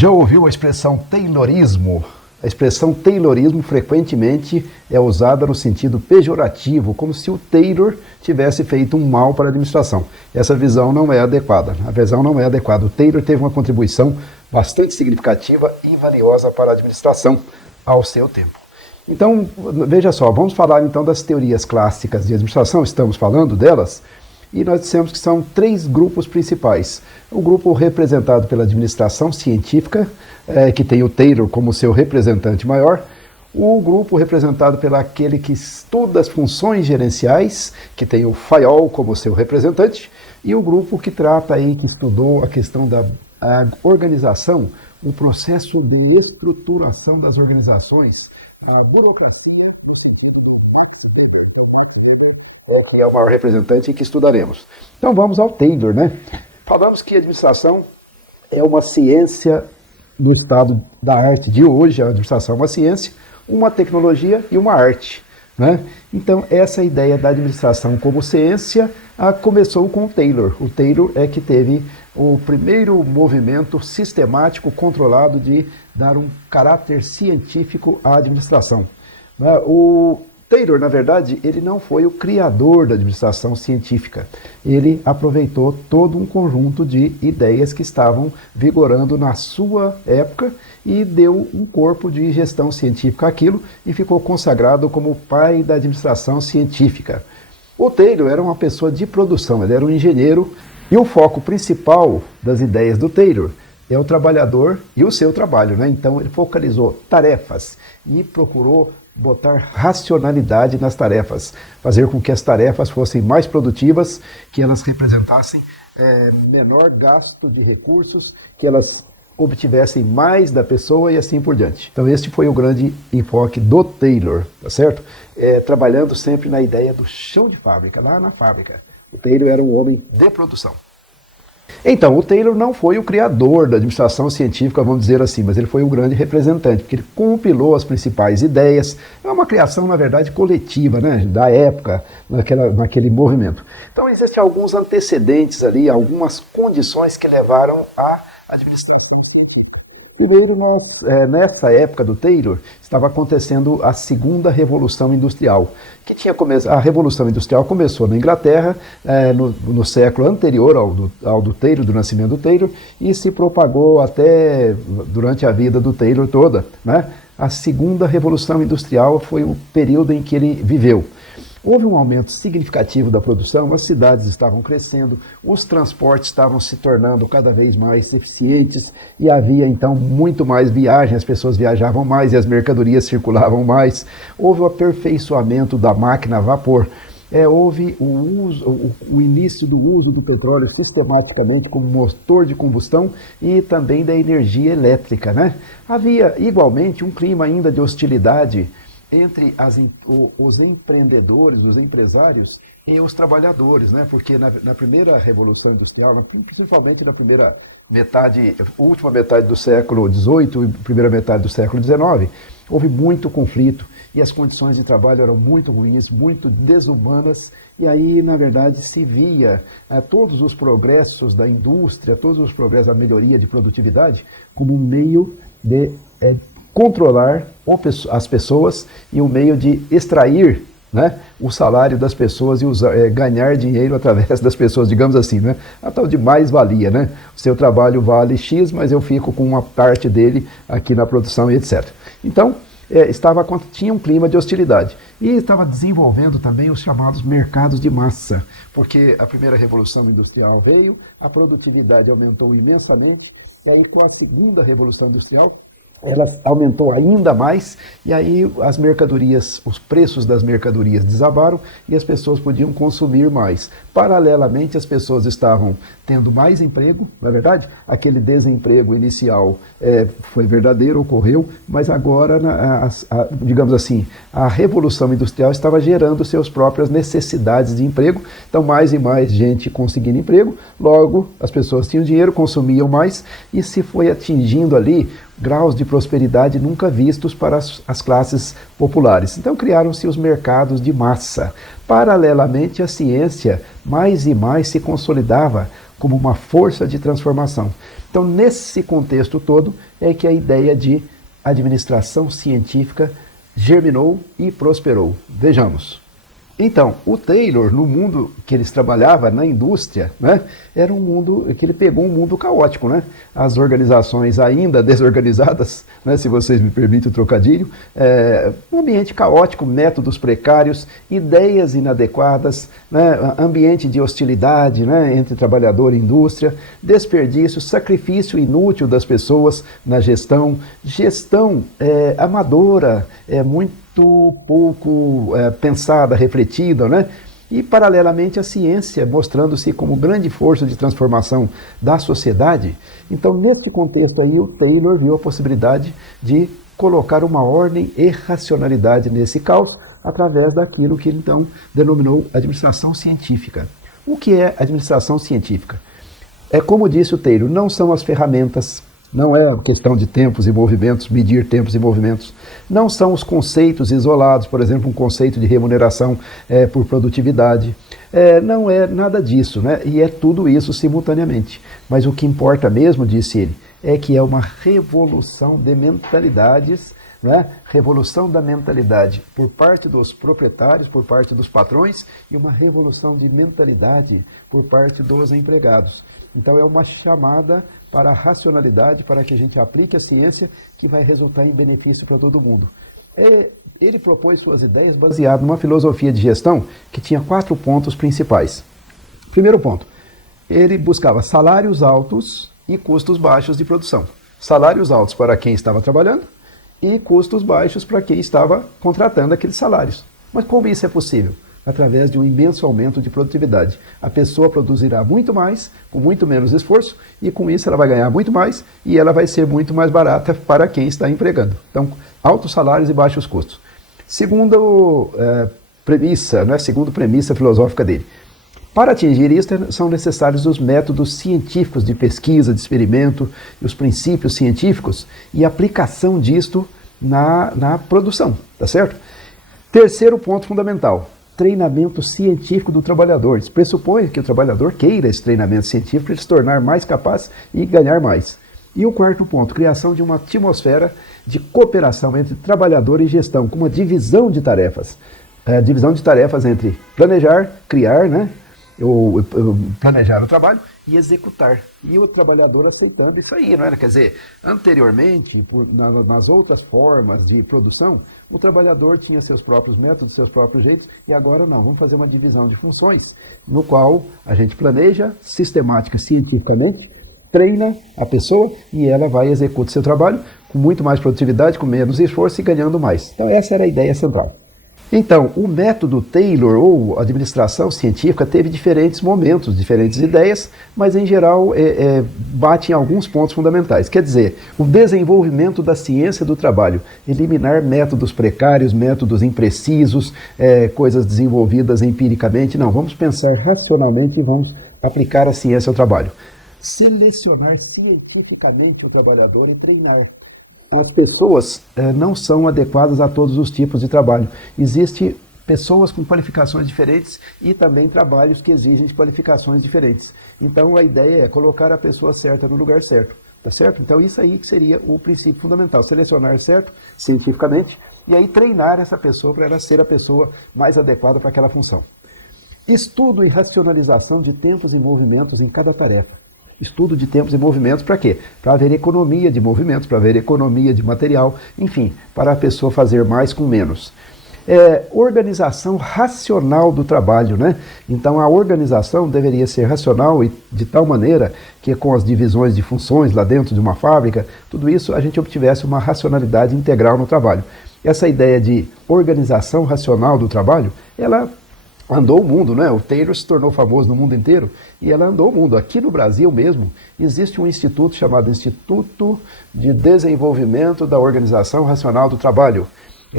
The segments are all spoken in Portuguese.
Já ouviu a expressão Taylorismo? A expressão Taylorismo frequentemente é usada no sentido pejorativo, como se o Taylor tivesse feito um mal para a administração. Essa visão não é adequada. A visão não é adequada. O Taylor teve uma contribuição bastante significativa e valiosa para a administração ao seu tempo. Então, veja só, vamos falar então das teorias clássicas de administração, estamos falando delas, e nós dissemos que são três grupos principais. O grupo representado pela administração científica, que tem o Taylor como seu representante maior. O grupo representado pelo aquele que estuda as funções gerenciais, que tem o Fayol como seu representante. E o grupo que trata aí, que estudou a questão da organização, o processo de estruturação das organizações, a burocracia. É o maior representante que estudaremos. Então vamos ao Taylor, né? Falamos que a administração é uma ciência no estado da arte de hoje. A administração é uma ciência, uma tecnologia e uma arte, né? Então essa ideia da administração como ciência começou com o Taylor. O Taylor é que teve o primeiro movimento sistemático controlado de dar um caráter científico à administração. O Taylor, na verdade, ele não foi o criador da administração científica. Ele aproveitou todo um conjunto de ideias que estavam vigorando na sua época e deu um corpo de gestão científica àquilo e ficou consagrado como o pai da administração científica. O Taylor era uma pessoa de produção, ele era um engenheiro e o foco principal das ideias do Taylor é o trabalhador e o seu trabalho, né? Então ele focalizou tarefas e procurou botar racionalidade nas tarefas, fazer com que as tarefas fossem mais produtivas, que elas representassem menor gasto de recursos, que elas obtivessem mais da pessoa e assim por diante. Então este foi o grande enfoque do Taylor, tá certo? Trabalhando sempre na ideia do chão de fábrica, lá na fábrica. O Taylor era um homem de produção. Então, o Taylor não foi o criador da administração científica, vamos dizer assim, mas ele foi o grande representante, porque ele compilou as principais ideias. É uma criação, na verdade, coletiva, né, da época, naquele movimento. Então, existem alguns antecedentes ali, algumas condições que levaram à administração científica. Primeiro, nessa época do Taylor, estava acontecendo a segunda Revolução Industrial, que tinha começado. A Revolução Industrial começou na Inglaterra, no século anterior ao do Taylor, do nascimento do Taylor, e se propagou até durante a vida do Taylor toda, né? A segunda Revolução Industrial foi o período em que ele viveu. Houve um aumento significativo da produção, as cidades estavam crescendo, os transportes estavam se tornando cada vez mais eficientes e havia então muito mais viagem, as pessoas viajavam mais e as mercadorias circulavam mais. Houve o aperfeiçoamento da máquina a vapor. Houve o início do uso do petróleo sistematicamente como motor de combustão e também da energia elétrica, né? Havia igualmente um clima ainda de hostilidade entre os empreendedores, os empresários e os trabalhadores, né? Porque na primeira Revolução Industrial, principalmente na primeira metade, última metade do século XVIII e primeira metade do século XIX, houve muito conflito e as condições de trabalho eram muito ruins, muito desumanas, e aí, na verdade, se via todos os progressos da indústria, todos os progressos da melhoria de produtividade como um meio de controlar as pessoas e um meio de extrair, né, o salário das pessoas e ganhar dinheiro através das pessoas, digamos assim, né? A tal de mais-valia, né? O seu trabalho vale X, mas eu fico com uma parte dele aqui na produção e etc. Então, tinha um clima de hostilidade. E estava desenvolvendo também os chamados mercados de massa, porque a primeira Revolução Industrial veio, a produtividade aumentou imensamente, e aí com a segunda Revolução Industrial, ela aumentou ainda mais, e aí as mercadorias, os preços das mercadorias desabaram e as pessoas podiam consumir mais. Paralelamente, as pessoas estavam tendo mais emprego, não é verdade? Aquele desemprego inicial foi verdadeiro, ocorreu, mas agora, digamos assim, a Revolução Industrial estava gerando suas próprias necessidades de emprego, então mais e mais gente conseguindo emprego, logo as pessoas tinham dinheiro, consumiam mais, e se foi atingindo ali graus de prosperidade nunca vistos para as classes populares. Então criaram-se os mercados de massa. Paralelamente, a ciência mais e mais se consolidava como uma força de transformação. Então, nesse contexto todo, é que a ideia de administração científica germinou e prosperou. Vejamos. Então, o Taylor, no mundo que eles trabalhavam, na indústria, né, era um mundo que ele pegou um mundo caótico, né? As organizações ainda desorganizadas, né, se vocês me permitem o trocadilho, um ambiente caótico, métodos precários, ideias inadequadas, né, ambiente de hostilidade, né, entre trabalhador e indústria, desperdício, sacrifício inútil das pessoas na gestão amadora, muito pouco pensada, refletida, né? E, paralelamente, a ciência mostrando-se como grande força de transformação da sociedade. Então, nesse contexto aí, o Taylor viu a possibilidade de colocar uma ordem e racionalidade nesse caos através daquilo que ele, então, denominou administração científica. O que é administração científica? Como disse o Taylor, não são as ferramentas, não é questão de tempos e movimentos, medir tempos e movimentos. Não são os conceitos isolados, por exemplo, um conceito de remuneração por produtividade. Não é nada disso, né? E é tudo isso simultaneamente. Mas o que importa mesmo, disse ele, é que é uma revolução de mentalidades, né? Revolução da mentalidade por parte dos proprietários, por parte dos patrões, e uma revolução de mentalidade por parte dos empregados. Então é uma chamada para a racionalidade, para que a gente aplique a ciência, que vai resultar em benefício para todo mundo. Ele propôs suas ideias baseado numa filosofia de gestão que tinha 4 pontos principais. Primeiro ponto, ele buscava salários altos e custos baixos de produção. Salários altos para quem estava trabalhando e custos baixos para quem estava contratando aqueles salários. Mas como isso é possível? Através de um imenso aumento de produtividade. A pessoa produzirá muito mais, com muito menos esforço, e com isso ela vai ganhar muito mais, e ela vai ser muito mais barata para quem está empregando. Então, altos salários e baixos custos. Segunda premissa filosófica dele. Para atingir isso, são necessários os métodos científicos de pesquisa, de experimento, e os princípios científicos, e aplicação disto na produção, tá certo? Terceiro ponto fundamental. Treinamento científico do trabalhador. Isso pressupõe que o trabalhador queira esse treinamento científico para ele se tornar mais capaz e ganhar mais. E o quarto ponto, criação de uma atmosfera de cooperação entre trabalhador e gestão, com uma divisão de tarefas. Divisão de tarefas entre planejar, criar, né? Planejar o trabalho e executar. E o trabalhador aceitando isso aí, não era? Quer dizer, anteriormente, nas outras formas de produção, o trabalhador tinha seus próprios métodos, seus próprios jeitos, e agora não, vamos fazer uma divisão de funções, no qual a gente planeja sistemática, cientificamente, treina a pessoa e ela vai executar o seu trabalho com muito mais produtividade, com menos esforço e ganhando mais. Então essa era a ideia central. Então, o método Taylor, ou administração científica, teve diferentes momentos, diferentes ideias, mas em geral bate em alguns pontos fundamentais. Quer dizer, o desenvolvimento da ciência do trabalho, eliminar métodos precários, métodos imprecisos, coisas desenvolvidas empiricamente. Não, vamos pensar racionalmente e vamos aplicar a ciência ao trabalho. Selecionar cientificamente o trabalhador e treinar. As pessoas não são adequadas a todos os tipos de trabalho. Existem pessoas com qualificações diferentes e também trabalhos que exigem qualificações diferentes. Então a ideia é colocar a pessoa certa no lugar certo, tá certo? Então isso aí que seria o princípio fundamental, selecionar certo, cientificamente, e aí treinar essa pessoa para ela ser a pessoa mais adequada para aquela função. Estudo e racionalização de tempos e movimentos em cada tarefa. Estudo de tempos e movimentos para quê? Para haver economia de movimentos, para haver economia de material, enfim, para a pessoa fazer mais com menos. Organização racional do trabalho, né? Então a organização deveria ser racional e de tal maneira que com as divisões de funções lá dentro de uma fábrica, tudo isso a gente obtivesse uma racionalidade integral no trabalho. Essa ideia de organização racional do trabalho, ela andou o mundo, né? O Taylor se tornou famoso no mundo inteiro e ela andou o mundo. Aqui no Brasil mesmo, existe um instituto chamado Instituto de Desenvolvimento da Organização Racional do Trabalho.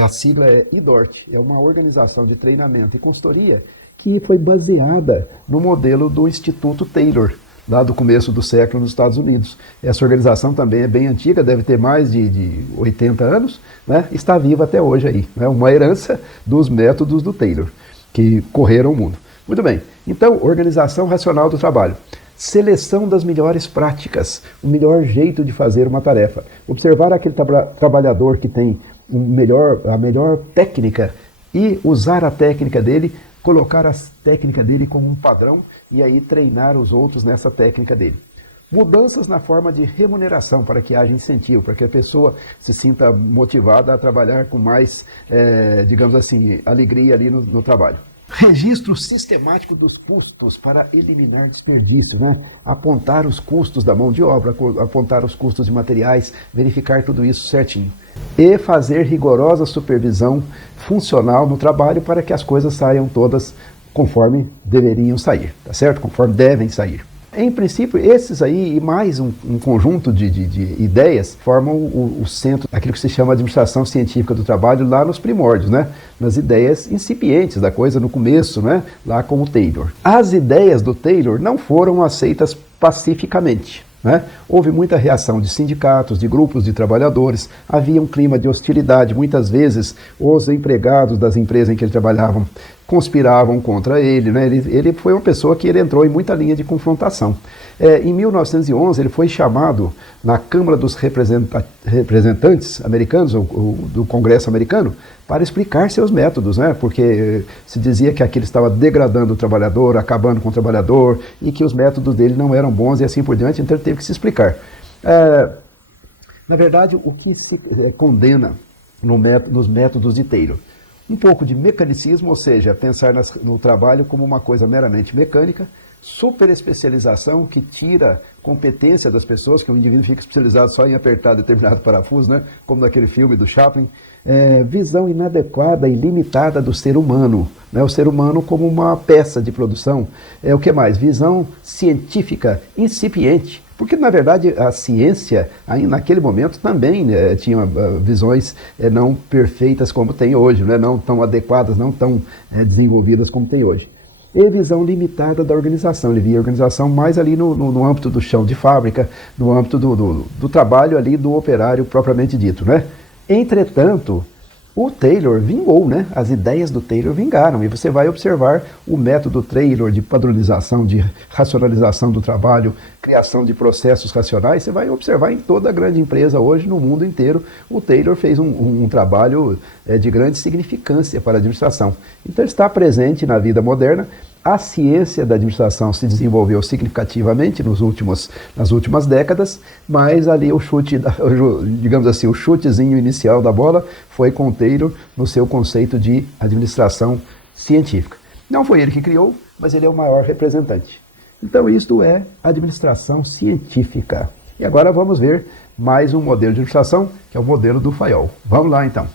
A sigla é IDORT, é uma organização de treinamento e consultoria que foi baseada no modelo do Instituto Taylor. lá do começo do século nos Estados Unidos. Essa organização também é bem antiga, deve ter mais de 80 anos, né? Está viva até hoje aí, né? Uma herança dos métodos do Taylor, que correram o mundo. Muito bem, então, organização racional do trabalho. Seleção das melhores práticas, o melhor jeito de fazer uma tarefa. Observar aquele trabalhador que tem a melhor técnica e usar a técnica dele, colocar a técnica dele como um padrão e aí treinar os outros nessa técnica dele. Mudanças na forma de remuneração para que haja incentivo, para que a pessoa se sinta motivada a trabalhar com mais, digamos assim, alegria ali no trabalho. Registro sistemático dos custos para eliminar desperdício, né? Apontar os custos da mão de obra, apontar os custos de materiais, verificar tudo isso certinho. E fazer rigorosa supervisão funcional no trabalho para que as coisas saiam todas conforme deveriam sair, tá certo? Conforme devem sair. Em princípio, esses aí e mais um conjunto de ideias formam o centro daquilo que se chama administração científica do trabalho lá nos primórdios, né? Nas ideias incipientes da coisa no começo, né? Lá com o Taylor. As ideias do Taylor não foram aceitas pacificamente, né? Houve muita reação de sindicatos, de grupos de trabalhadores, havia um clima de hostilidade, muitas vezes os empregados das empresas em que ele trabalhava conspiravam contra ele, né? Ele foi uma pessoa que ele entrou em muita linha de confrontação. Em 1911 ele foi chamado na Câmara dos Representantes americanos, do Congresso americano, para explicar seus métodos, né? Porque se dizia que aquilo estava degradando o trabalhador, acabando com o trabalhador, e que os métodos dele não eram bons e assim por diante, então ele teve que se explicar. Na verdade, o que se condena nos métodos de Taylor? Um pouco de mecanicismo, ou seja, pensar no trabalho como uma coisa meramente mecânica, superespecialização que tira competência das pessoas, que o indivíduo fica especializado só em apertar determinado parafuso, né? Como naquele filme do Chaplin. Visão inadequada e limitada do ser humano, né? O ser humano como uma peça de produção. O que mais? Visão científica incipiente. Porque, na verdade, a ciência, aí, naquele momento, também tinha visões não perfeitas como tem hoje, né? Não tão adequadas, não tão desenvolvidas como tem hoje. E visão limitada da organização. Ele via a organização mais ali no âmbito do chão de fábrica, no âmbito do trabalho ali do operário propriamente dito, né? Entretanto, o Taylor vingou, né? As ideias do Taylor vingaram, e você vai observar o método Taylor de padronização, de racionalização do trabalho, criação de processos racionais, você vai observar em toda a grande empresa hoje, no mundo inteiro, o Taylor fez um trabalho de grande significância para a administração. Então ele está presente na vida moderna. A ciência da administração se desenvolveu significativamente nas últimas décadas, mas ali o chute, digamos assim, o chutezinho inicial da bola foi com o Taylor no seu conceito de administração científica. Não foi ele que criou, mas ele é o maior representante. Então isto é administração científica. E agora vamos ver mais um modelo de administração, que é o modelo do Fayol. Vamos lá então.